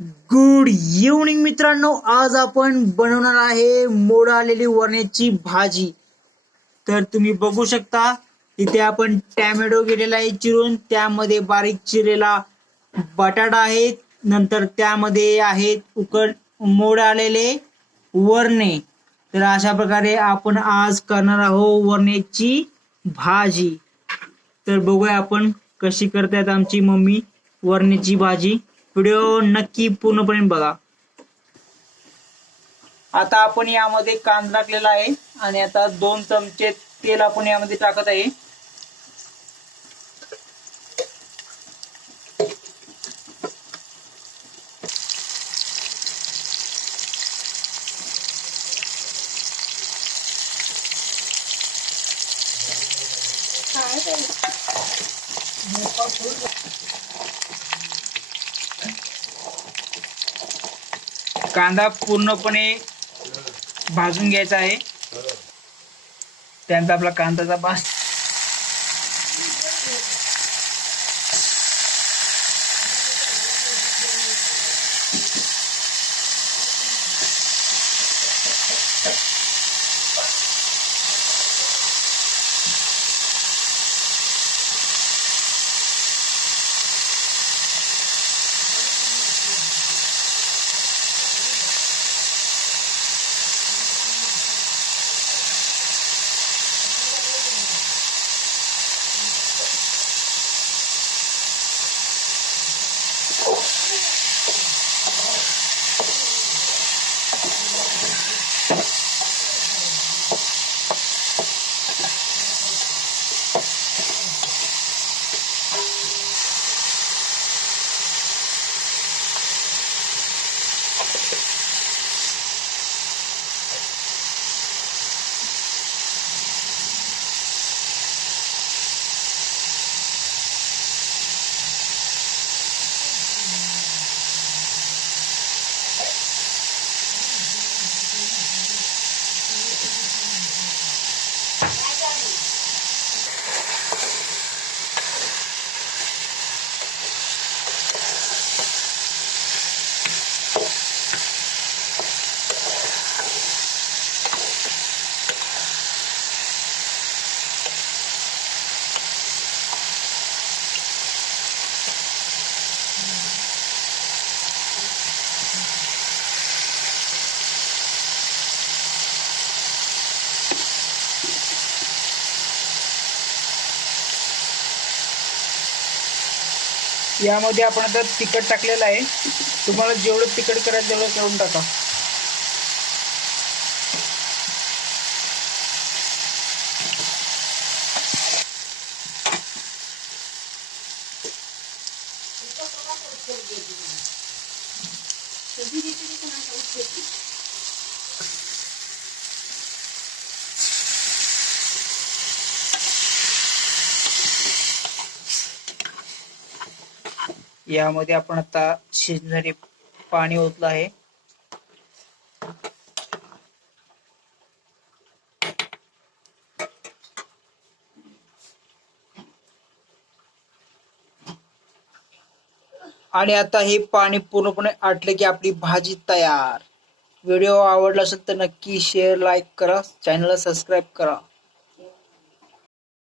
Good evening मित्रांनो, आज आपण बनवणार आहे मोड आलेली वरण्याची भाजी। तर तुम्ही बघू शकता इथे आपण टॅमॅटो घेतलेला आहे चिरून, त्यामध्ये बारीक चिरलेला बटाटा आहे, नंतर त्यामध्ये आहेत मोड आलेले वरणे। तर अशा प्रकारे आपण आज करणार आहोत वरण्याची भाजी। तर बघूया आपण कशी करतात आमची मम्मी वरण्याची भाजी। व्हिडिओ नक्की पूर्णपणे बघा। आता आपण यामध्ये कांदा टाकलेला आहे आणि आता 2 चमचे तेल आपण यामध्ये टाकत आहे। कांदा पूर्णपणे भाजून घ्यायचा आहे, त्यानंतर आपला कांद्याचा भाज यामध्ये आपण आता तिखट टाकलेलं आहे। तुम्हाला जेवढं तिखट करायचं तेवढं करून टाका। यामध्ये आपण आता शिजणारे पाणी ओतलं आहे। आणि आता हे पाणी पूर्णपणे आटले की आपली भाजी तयार। व्हिडिओ आवडला असेल तर नक्की शेअर, लाईक करा, चॅनलला सबस्क्राईब करा।